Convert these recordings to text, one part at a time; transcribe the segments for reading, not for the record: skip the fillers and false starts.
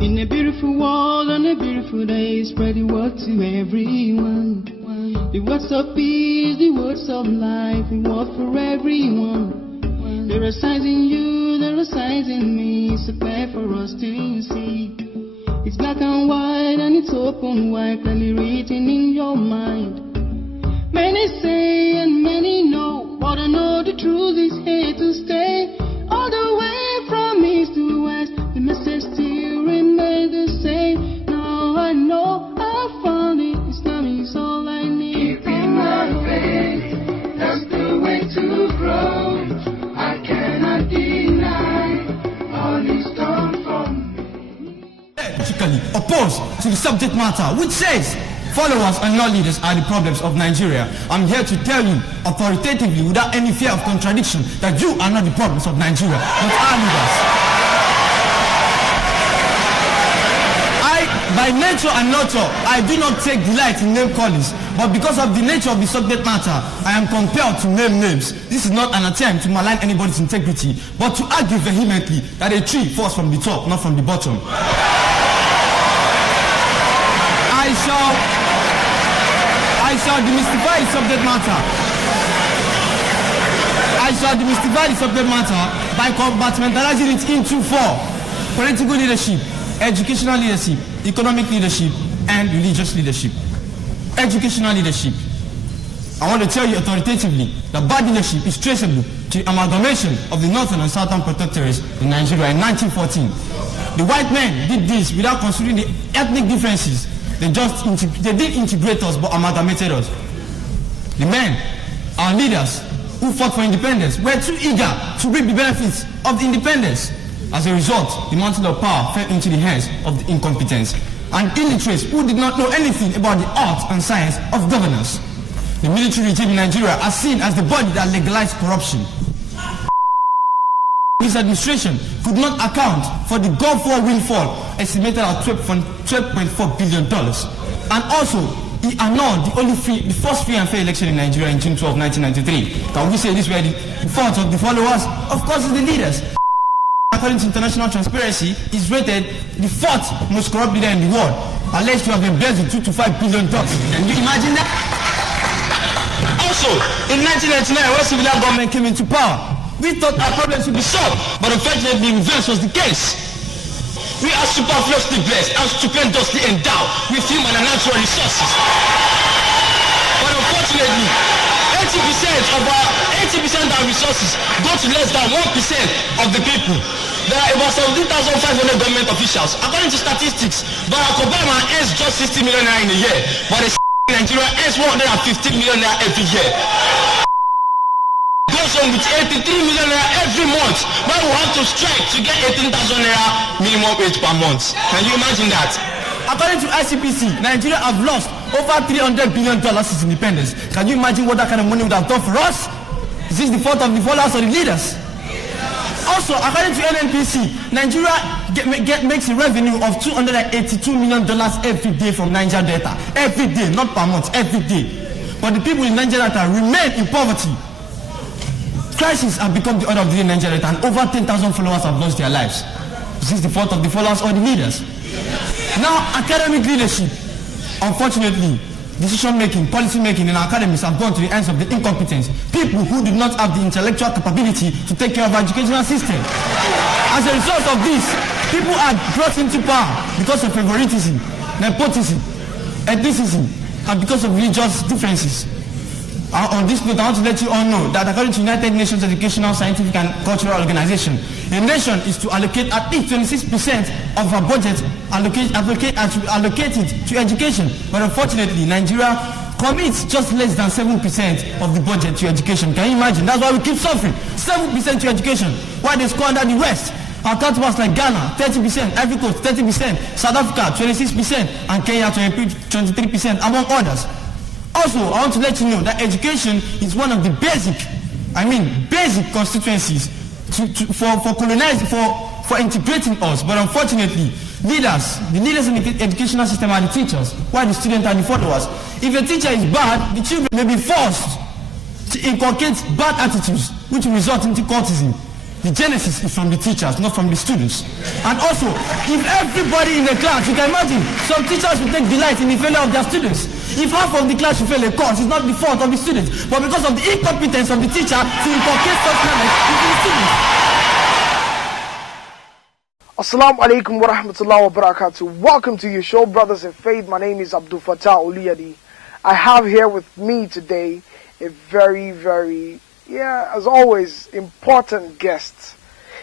In a beautiful world on a beautiful day, spread the word to everyone. The words of peace, the words of life, the word for everyone. There are signs in you, there are signs in me, so clear for us to see. It's black and white and it's open wide, clearly written in your mind. Many say and many know, but I know the truth is here to stay. All the way from east to west, the message still remains the same. Now I know I found it, Islam is all I need. Keeping my faith, that's the way to grow. I cannot deny all is done from me. Politically opposed to the subject matter, which says followers and not leaders are the problems of Nigeria. I'm here to tell you authoritatively, without any fear of contradiction, that you are not the problems of Nigeria, but our leaders. By nature and nurture, I do not take delight in name callings, but because of the nature of the subject matter, I am compelled to name names. This is not an attempt to malign anybody's integrity, but to argue vehemently that a tree falls from the top, not from the bottom. I shall demystify the subject matter. I shall demystify the subject matter by compartmentalizing it into four: political leadership, educational leadership, economic leadership, and religious leadership. Educational leadership. I want to tell you authoritatively that bad leadership is traceable to the amalgamation of the northern and southern protectorates in Nigeria in 1914. The white men did this without considering the ethnic differences. They did integrate us but amalgamated us. The men, our leaders, who fought for independence, were too eager to reap the benefits of the independence. As a result, the mantle of power fell into the hands of the incompetents and illiterates who did not know anything about the art and science of governance. The military regime in Nigeria are seen as the body that legalized corruption. This administration could not account for the Gulf War windfall estimated at $12.4 billion. And also, he annulled the first free and fair election in Nigeria in June 12, 1993. Can we say this were the fault of the followers? Of course, it's the leaders. According to international transparency, is rated the fourth most corrupt leader in the world, alleged to have embezzled $2 to $5 billion. Can you imagine that? Also, in 1999, when civilian government came into power, we thought our problems would be solved, but unfortunately, the reverse was the case. We are superfluously blessed and stupendously endowed with human and natural resources. But unfortunately, 80% of our resources go to less than 1% of the people. There are about 17,500 government officials. According to statistics, Barack Obama earns just 60 million naira in a year, but the Nigeria earns 150 million naira every year. Goes on with 83 million naira every month, but we have to strike to get 18,000 naira minimum wage per month. Can you imagine that? According to ICPC, Nigeria have lost over $300 billion since independence. Can you imagine what that kind of money would have done for us? Is this the fault of the followers or the leaders? Also, according to NNPC, Nigeria makes a revenue of $282 million every day from Niger Delta. Every day, not per month, every day. But the people in Niger Delta remain in poverty. Crises have become the order of the day in Niger Delta, and over 10,000 followers have lost their lives. Is this the fault of the followers or the leaders? Now, academic leadership. Unfortunately, decision-making, policy-making in our academies have gone to the hands of the incompetents, people who do not have the intellectual capability to take care of our educational system. As a result of this, people are brought into power because of favoritism, nepotism, ethnicism, and because of religious differences. On this note, I want to let you all know that according to United Nations Educational, Scientific and Cultural Organization, a nation is to allocate at least 26% of our budget allocated to education. But unfortunately, Nigeria commits just less than 7% of the budget to education. Can you imagine? That's why we keep suffering. 7% to education, while they squander the rest. Our counterparts like Ghana, 30%, Ivory Coast, 30%, South Africa, 26%, and Kenya, 23%, among others. Also, I want to let you know that education is one of the basic constituencies for colonizing, for integrating us. But unfortunately, the leaders in the educational system are the teachers, while the students are the followers. If a teacher is bad, the children may be forced to inculcate bad attitudes, which will result into cultism. the genesis is from the teachers, not from the students. And also, if everybody in the class, you can imagine, some teachers will take delight in the failure of their students. If half of the class will fail a course, it's not the fault of the students, but because of the incompetence of the teacher to inculcate such knowledge into the students. Assalamu alaikum wa rahmatullahi wa barakatuh. Welcome to your show, Brothers in Faith. My name is Abdul Fattah Oluyade. I have here with me today a very, very, as always, important guest.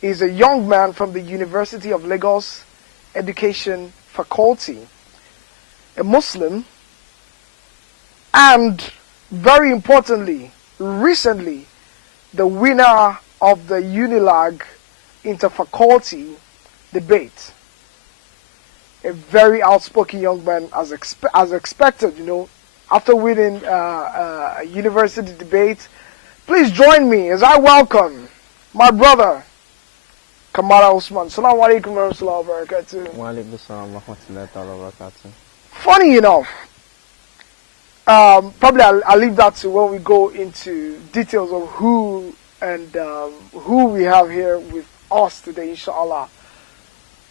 He's a young man from the University of Lagos Education Faculty, a Muslim, and very importantly, recently, the winner of the Unilag Interfaculty debate. A very outspoken young man, as expected, after winning a university debate. Please join me as I welcome my brother, Kamara Usman. Assalamu alaikum wa rahmatullahi wa barakatuh. Wa alaikum assalam wa rahmatullahi wa barakatuh. Funny enough, probably I'll leave that to when we go into details of who we have here with us today, inshallah.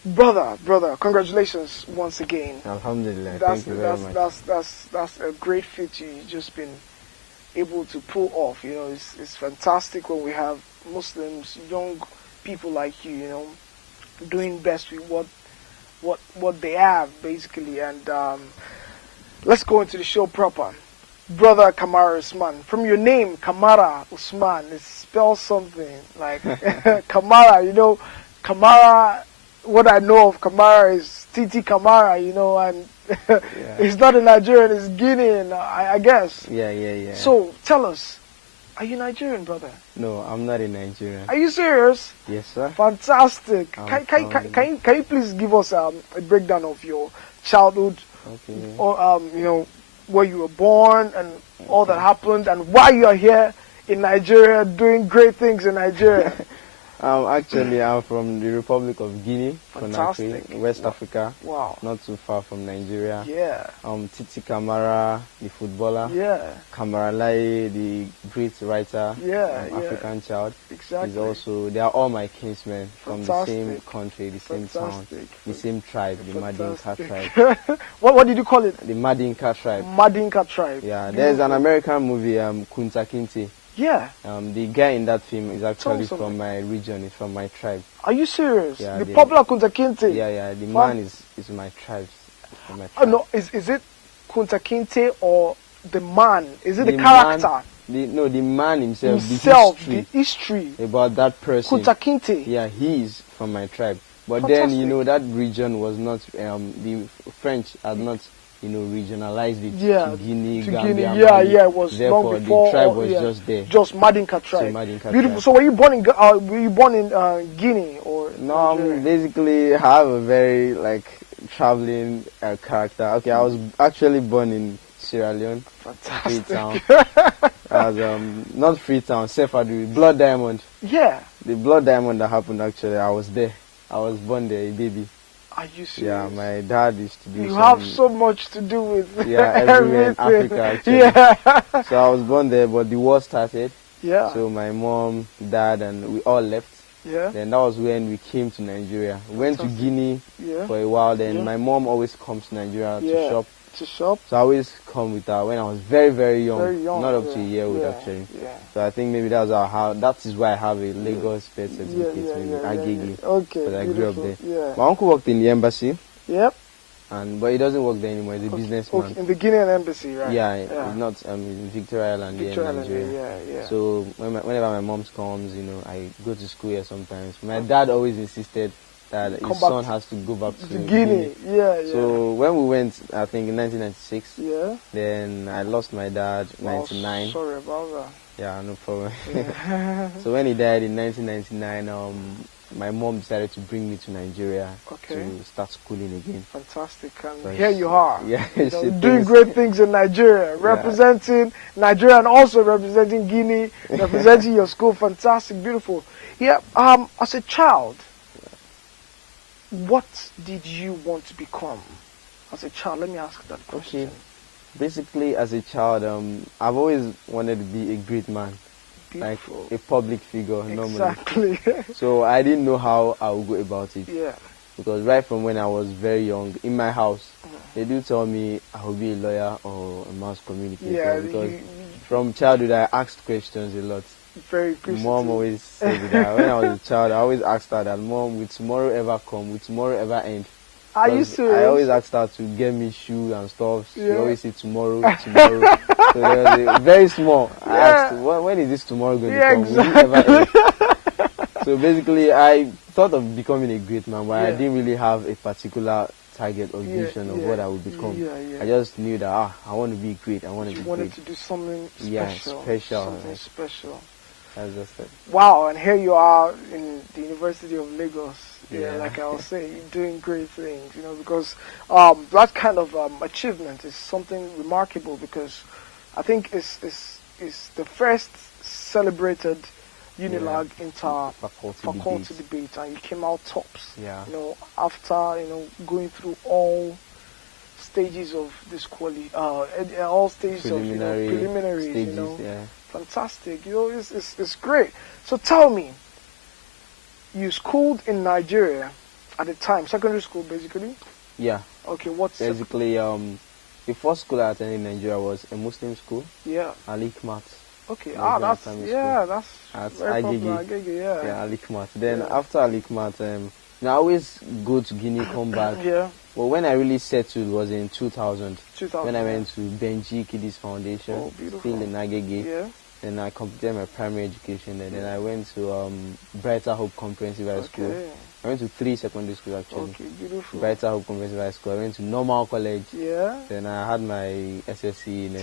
Brother, congratulations once again. Alhamdulillah, thank you very much. That's a great feat you've just been able to pull off. It's fantastic when we have Muslims, young people like you, doing best with what they have, basically. And let's go into the show proper. Brother Kamara Usman. From your name, Kamara Usman, it spells something like Kamara, Kamara. What I know of Kamara is Titi Kamara, and it's not a Nigerian, it's Guinean, I guess. Yeah. So, tell us, are you Nigerian, brother? No, I'm not a Nigerian. Are you serious? Yes, sir. Fantastic. Can you please give us a breakdown of your childhood, or, where you were born and all that happened, and why you are here in Nigeria doing great things in Nigeria? Actually, I'm from the Republic of Guinea, Fantastic. Conakry, West Africa. Wow. Not too far from Nigeria. Yeah. Titi Kamara, the footballer. Yeah. Kamara Lai, the great writer. African child. Exactly. They are all my kinsmen from the Fantastic. same country, the same town, the same tribe, the Madinka tribe. What did you call it? The Madinka tribe. Madinka tribe. Yeah, there's an American movie, Kunta Kinte. Yeah. The guy in that film is actually Tell from my region, he's from my tribe. Are you serious? Yeah, the popular Kunta Kinte? Yeah, the man is my tribe. From my tribe. Oh, no, is it Kunta Kinte or the man? Is it the character? The man himself, the history about that person. Kunta Kinte. Yeah, he is from my tribe. But Fantastic. then, that region was not, the French had not, regionalized it to Guinea, Gambia. Mali. It was Therefore, long before. the tribe was just there. Just Madinka tribe. So Madinka Beautiful. tribe. So were you born in Guinea or? No, basically I have a very traveling character. Okay, I was actually born in Sierra Leone. Fantastic. Freetown. As not Freetown, Sefadu, Blood Diamond. Yeah. The Blood Diamond that happened actually, I was there. I was born there, a baby. Are you serious? Yeah, my dad used to do. You have so much to do with everywhere in Africa actually. Yeah. So I was born there, but the war started. Yeah. So my mom, dad, and we all left. Yeah. Then that was when we came to Nigeria. We went to Guinea for a while. Then my mom always comes to Nigeria to shop. So I always come with her when I was very, very young. Not up to a year old actually. Yeah. So I think maybe that is why I have a Lagos birth certificate in Agege. Okay. Because I grew up there. Yeah. My uncle worked in the embassy. Yep. But he doesn't work there anymore. He's a businessman. Okay. In the Guinean embassy, right? Yeah. He's not in Victoria Island here in Nigeria. Yeah. So whenever my mom comes, I go to school here sometimes. My dad always insisted that his son has to go back to Guinea. Yeah. So when we went, I think in 1996, then I lost my dad in 99. Sorry about that. Yeah, no problem. Yeah. So when he died in 1999, my mom decided to bring me to Nigeria to start schooling again. Fantastic. And here you are. Yeah, doing great things in Nigeria, representing Nigeria and also representing Guinea, representing your school. Fantastic, beautiful. Yeah, as a child, what did you want to become as a child? Let me ask that question. Okay. Basically, as a child, I've always wanted to be a great man. like a public figure normally. Exactly. So I didn't know how I would go about it. Yeah. Because right from when I was very young, in my house, they do tell me I will be a lawyer or a mass communicator. Yeah, because from childhood I asked questions a lot. Very good. Mom always said that when I was a child, I always asked her that, Mom, will tomorrow ever come? Will tomorrow ever end? Are you serious? I always asked her to get me shoes and stuff. She always said tomorrow, tomorrow. So there was very small. I asked, when is this tomorrow going to come? Exactly. Will it ever end? So basically, I thought of becoming a great man, but I didn't really have a particular target or vision of what I would become. I just knew that I want to be great. I want to be great. You wanted to do something special. Yeah, special. Something special. That's just it. Wow, and here you are in the University of Lagos. Yeah, like I was saying, you're doing great things, you know, because that kind of achievement is something remarkable, because I think it's the first celebrated Unilag inter-faculty debate, and you came out tops. Yeah. You know, after going through all stages of all stages of preliminaries. Stages, you know, fantastic. You know, it's great. So tell me, you schooled in Nigeria at the time, secondary school basically? Yeah. Okay, what's basically the first school I attended in Nigeria was a Muslim school. Yeah. Al-Hikmat. Okay. That's at very popular. Yeah, Al-Hikmat. Then after Al-Hikmat, I always go to Guinea, come back. Yeah. Well, when I really settled was in 2000. 2000. When I went to Benji Kiddies Foundation, still in Agege. Yeah. Then I completed my primary education there. Then I went to Brighter Hope Comprehensive High School. I went to 3 secondary schools actually. Okay, beautiful. Brighter Hope Comprehensive High School. I went to Normal College. Yeah. Then I had my SSC in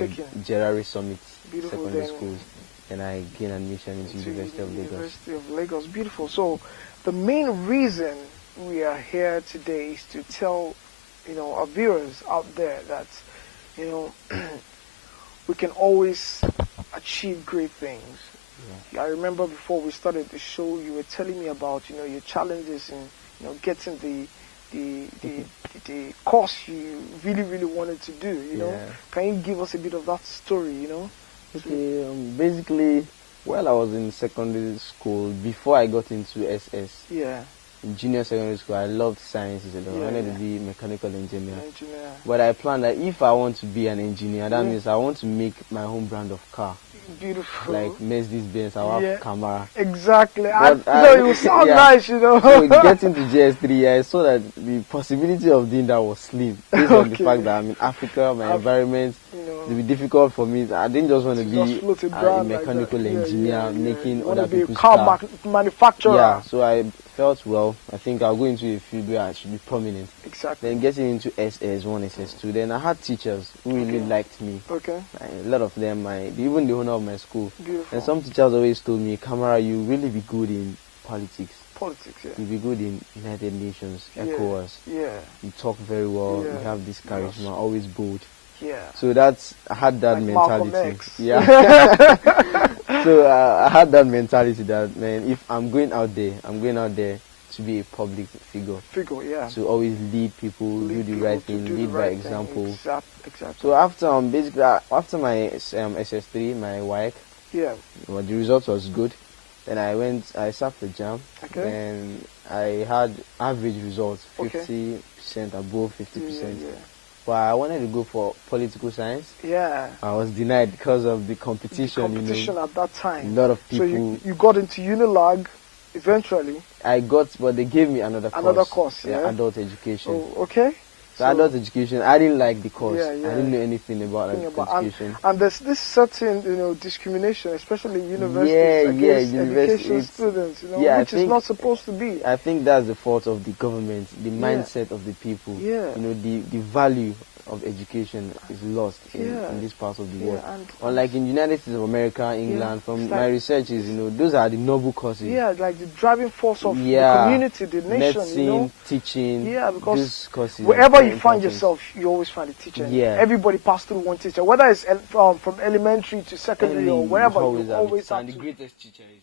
Gerari Summit Secondary Schools. Then I gained admission into University of Lagos. University of Lagos, beautiful. So the main reason we are here today is to tell, our viewers out there that, we can always achieve great things. Yeah. I remember before we started the show, you were telling me about, your challenges in, getting the course you really, really wanted to do, Can you give us a bit of that story, Okay, basically, while I was in secondary school, before I got into SS, in junior secondary school, I loved sciences a lot. I wanted to be mechanical engineer. But I planned that if I want to be an engineer, that means I want to make my own brand of car. Beautiful. Like Mercedes-Benz, I have Camara. Exactly. It will sound nice, So getting to GS3, I saw that the possibility of doing that was slim. Based on the fact that I'm in Africa, my environment, it will be difficult for me. I didn't just want to be a mechanical engineer making other people's car manufacturer. Yeah, so I felt, I think I'll go into a field where I should be prominent. Exactly. Then getting into SS1, SS2, then I had teachers who really liked me. Okay. A lot of them, even the owner of my school. Beautiful. And some teachers always told me, Camara, you really be good in politics. You'll be good in United Nations, ECOWAS. Yeah. You talk very well, you have this charisma, always bold. Yeah. So I had that mentality. Yeah. So I had that mentality that, man, if I'm going out there to be a public figure. To always lead people, do the right thing, lead by example. Exactly. So after basically after my SS3, my WAEC, the result was good. Then I sat for JAM, and I had average results, 50% above 50%. But I wanted to go for political science. Yeah. I was denied because of the competition. At that time. A lot of people. So you got into Unilag eventually. But they gave me another course. Adult education. Oh, okay. So adult education, I didn't like the course. I didn't know anything about education. And there's this certain, discrimination, especially in universities against education students, which is not supposed to be. I think that's the fault of the government, the mindset of the people. The value of education is lost in this part of the world. Unlike in the United States of America, England, from my research is, those are the noble courses. Yeah, like the driving force of the community, the nation, medicine, teaching, because those courses wherever you find yourself, you always find a teacher. Everybody passes through one teacher, whether it's from elementary to secondary or wherever, you always have the greatest teacher is